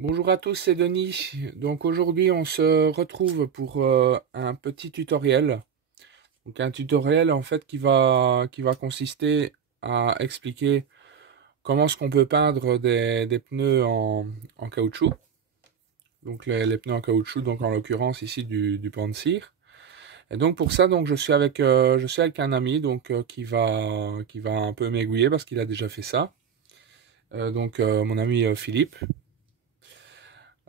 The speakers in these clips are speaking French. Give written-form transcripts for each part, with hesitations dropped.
Bonjour à tous, c'est Denis. Donc aujourd'hui on se retrouve pour un petit tutoriel. Donc un tutoriel en fait qui va consister à expliquer comment est-ce qu'on peut peindre des pneus en caoutchouc. Donc les pneus en caoutchouc, donc en l'occurrence ici du Panseer. Et donc pour ça donc je suis avec un ami donc qui va un peu m'aiguiller parce qu'il a déjà fait ça. Mon ami Philippe.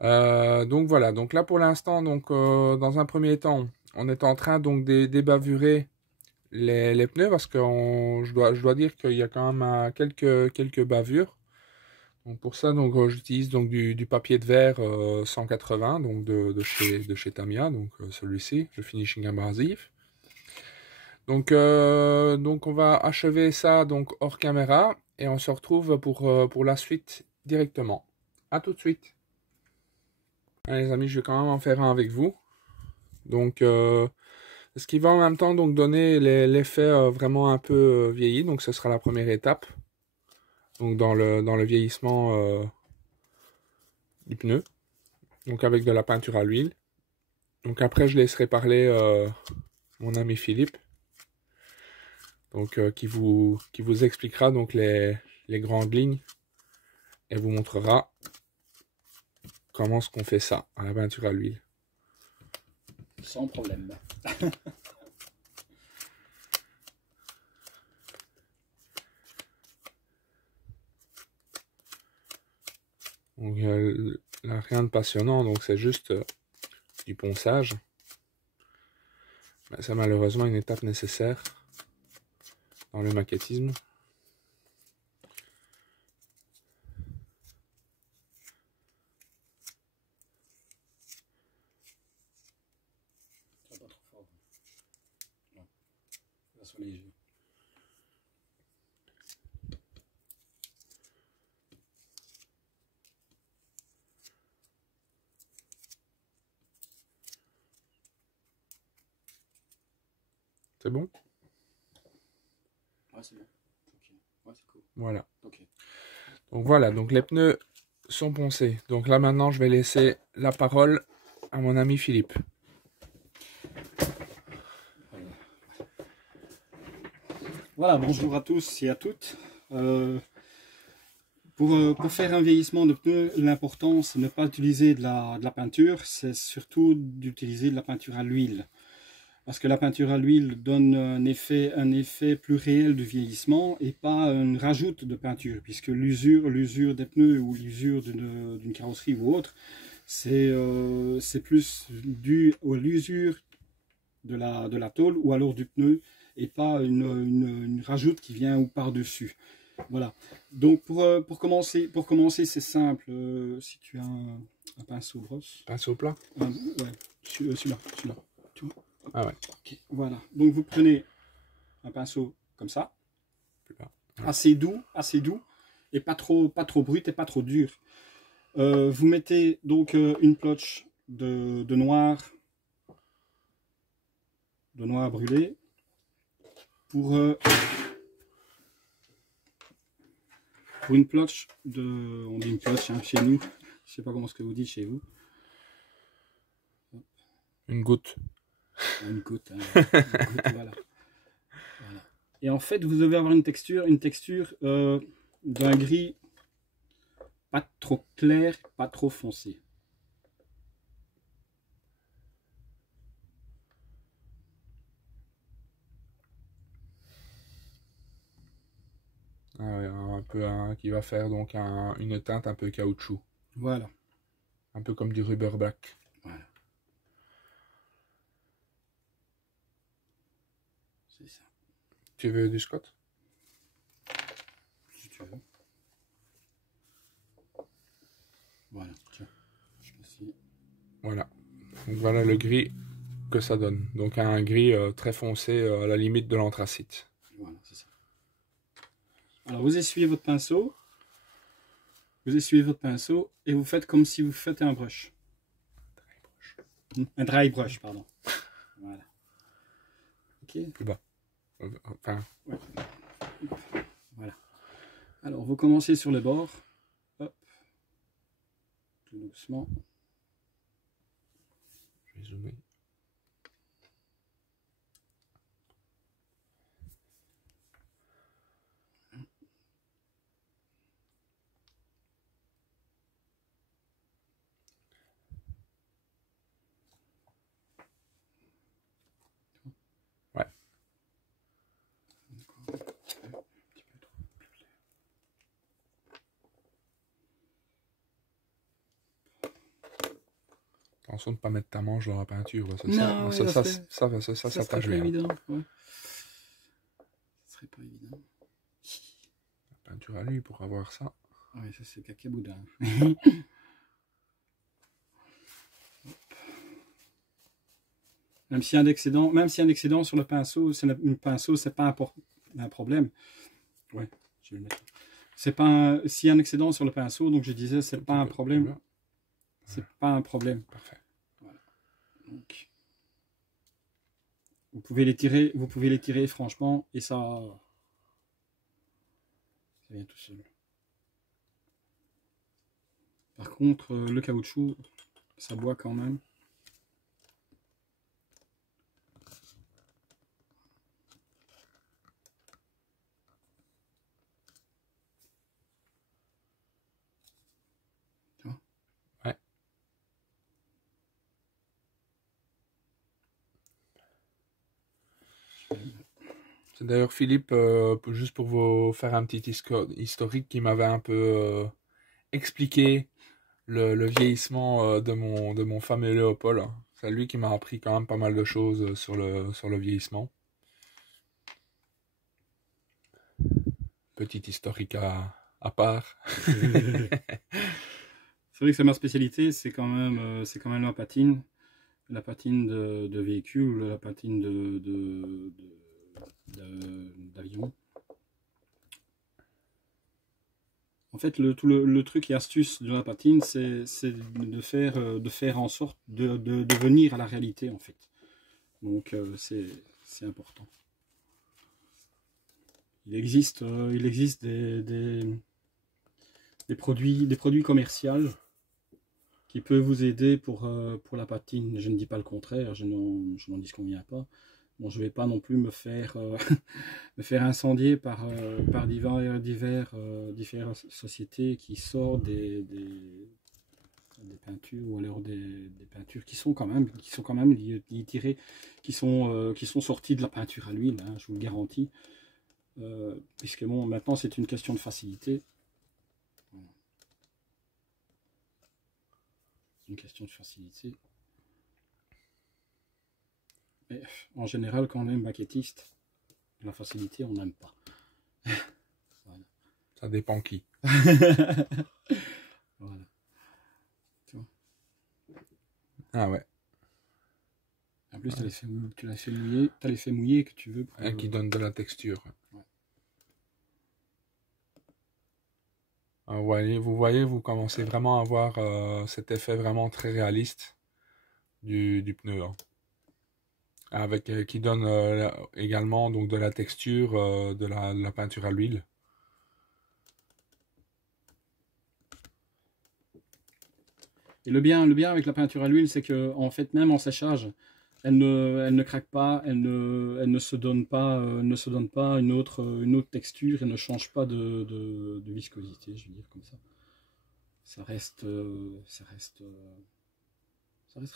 Donc voilà, donc là pour l'instant, dans un premier temps, on est en train donc d'ébavurer les pneus parce que je dois dire qu'il y a quand même quelques bavures. Donc pour ça, j'utilise donc du papier de verre 180 donc de chez Tamiya, donc celui-ci, le finishing abrasif. Donc on va achever ça donc hors caméra et on se retrouve pour la suite directement. À tout de suite. Allez, les amis, je vais quand même en faire un avec vous. Donc, ce qui va en même temps donc donner l'effet vraiment un peu vieilli. Donc, ce sera la première étape. Donc, dans le vieillissement du pneu. Donc, avec de la peinture à l'huile. Donc, après, je laisserai parler mon ami Philippe. Donc, qui vous expliquera donc les grandes lignes. Et vous montrera comment est-ce qu'on fait ça à la peinture à l'huile. Sans problème. Donc, là, rien de passionnant, donc c'est juste du ponçage. C'est malheureusement une étape nécessaire dans le maquettisme. Pas trop fort. Non. Là sur les yeux. C'est bon? Ouais, c'est bon. Ok. Ouais, c'est cool. Voilà. Ok. Donc voilà, donc les pneus sont poncés. Donc là maintenant, je vais laisser la parole à mon ami Philippe. Voilà, bonjour à tous et à toutes. Pour faire un vieillissement de pneus, l'important c'est de ne pas utiliser de la peinture, c'est surtout d'utiliser de la peinture à l'huile. Parce que la peinture à l'huile donne un effet plus réel de vieillissement et pas une rajoute de peinture, puisque l'usure des pneus ou l'usure d'une carrosserie ou autre, c'est plus dû à l'usure de la tôle ou alors du pneu et pas une rajoute qui vient par-dessus. Voilà. Donc pour commencer c'est simple. Si tu as un pinceau brosse. Pinceau plat? Ouais, celui-là. Tu vois? Ah ouais. Okay, voilà. Donc vous prenez un pinceau comme ça, assez doux et pas trop brut et pas trop dur. Vous mettez donc une ploche de noir brûlé pour une ploche de, on dit une ploche hein, chez nous, je sais pas comment ce que vous dites chez vous. Une goutte. Une goutte, hein, une goutte voilà. Voilà. Et en fait, vous devez avoir une texture d'un gris pas trop clair, pas trop foncé. Ah ouais, un peu qui va faire donc une teinte un peu caoutchouc. Voilà. Un peu comme du rubber black. Voilà. C'est ça. Tu veux du Scott? Si tu veux. Voilà, tiens. Voilà. Donc voilà le gris que ça donne. Donc un gris très foncé à la limite de l'anthracite. Voilà, c'est ça. Alors vous essuyez votre pinceau. Vous essuyez votre pinceau et vous faites comme si vous faites un brush. Un dry brush, pardon. Voilà. Ok. Plus bas. Enfin. Ouais. Voilà. Alors vous commencez sur les bords. Hop. tout doucement. Je vais zoomer. Ouais. Attention de ne pas mettre ta manche dans la peinture. Non, Ça serait tâche pas bien. évident. Ouais. Ce serait pas évident. La peinture à l'huile pour avoir ça. Oui, ça c'est cacaboudin. Même si un excédent sur le pinceau, c'est pas un problème. Ouais, je vais le mettre. C'est pas s'il y a un excédent sur le pinceau, donc je disais c'est pas un problème. C'est pas un problème. Parfait. Voilà. Donc, vous pouvez les tirer franchement et ça vient tout seul. Par contre, le caoutchouc, ça boit quand même. Ouais. C'est d'ailleurs Philippe, juste pour vous faire un petit historique, qui m'avait un peu expliqué le vieillissement de mon fameux Léopold. C'est lui qui m'a appris quand même pas mal de choses sur le vieillissement. Petit historique à part. C'est vrai que c'est ma spécialité, c'est quand même la patine de véhicule, la patine d'avion. En fait, le truc et astuce de la patine, c'est de faire en sorte de venir à la réalité, en fait. Donc, c'est important. Il existe des produits commerciaux qui peuvent vous aider pour la patine. Je ne dis pas le contraire, je n'en disconviens pas. Bon, je ne vais pas non plus me faire incendier par diverses sociétés qui sortent des peintures, ou alors des peintures qui sont quand même tirées, qui sont sorties de la peinture à l'huile, hein, je vous le garantis. Puisque bon, maintenant c'est une question de facilité. Une question de facilité. Mais en général, quand on est maquettiste, la facilité, on n'aime pas. Voilà. Ça dépend qui. Voilà. Ah ouais. En plus, tu l'as fait mouiller que tu veux. Qui donne de la texture. Ouais. Vous voyez, vous commencez vraiment à avoir cet effet vraiment très réaliste du pneu. Hein. Qui donne également donc de la texture de la peinture à l'huile. Et le bien avec la peinture à l'huile, c'est que en fait, même en séchage, elle ne craque pas, elle ne se donne pas une autre texture, elle ne change pas de viscosité, je veux dire comme ça. Ça reste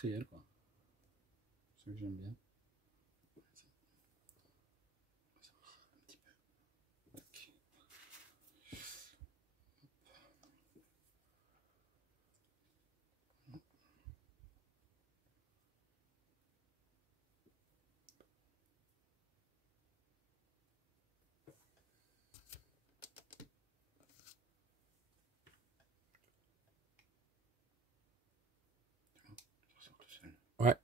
réel, quoi. C'est ce que j'aime bien. Ouais.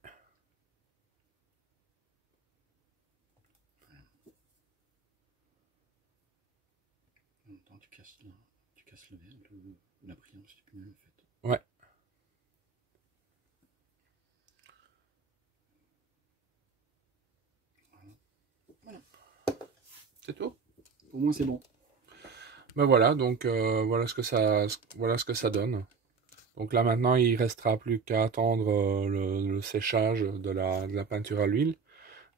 En même temps, tu casses le verre, la brillance du pneu, en fait. Ouais. Voilà. C'est tout. Pour moi, c'est bon. Ben voilà, donc voilà ce que ça donne. Donc là maintenant, il restera plus qu'à attendre le séchage de la peinture à l'huile.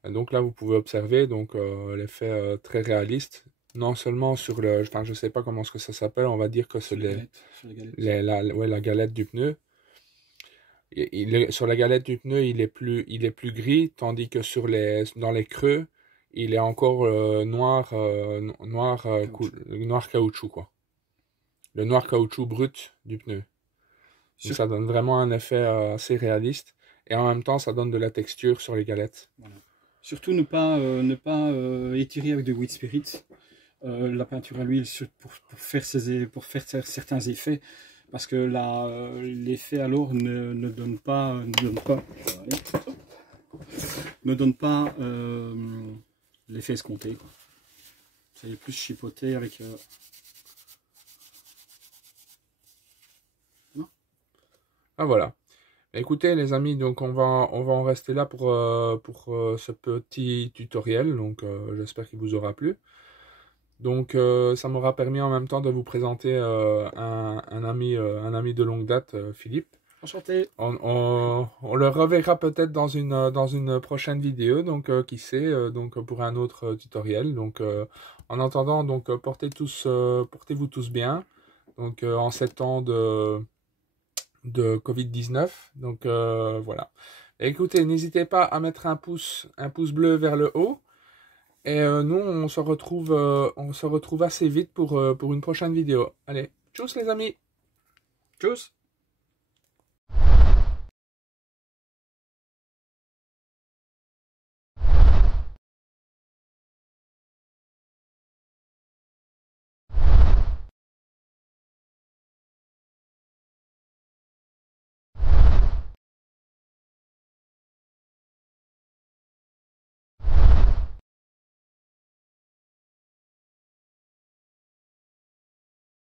Donc là, vous pouvez observer donc l'effet très réaliste, non seulement sur le, enfin je sais pas comment est-ce que ça s'appelle, on va dire que c'est la galette du pneu. Sur la galette du pneu, il est plus gris, tandis que dans les creux, il est encore noir caoutchouc quoi. Le noir caoutchouc brut du pneu. Donc ça donne vraiment un effet assez réaliste et en même temps ça donne de la texture sur les galettes. Voilà. Surtout ne pas étirer avec de Wheat Spirit la peinture à l'huile pour faire certains effets, parce que l'effet alors ne donne pas l'effet escompté, quoi. Ça y est plus chipoté avec Ah voilà. Écoutez les amis, donc on va en rester là pour ce petit tutoriel. Donc j'espère qu'il vous aura plu. Donc ça m'aura permis en même temps de vous présenter un ami de longue date, Philippe. Enchanté. On le reverra peut-être dans une prochaine vidéo, donc qui sait, donc pour un autre tutoriel. Donc en attendant, donc portez-vous tous bien. Donc en ces temps de Covid-19. Donc voilà. Écoutez, n'hésitez pas à mettre un pouce bleu vers le haut. Et nous, on se retrouve assez vite pour une prochaine vidéo. Allez, tchuss les amis. Tchuss.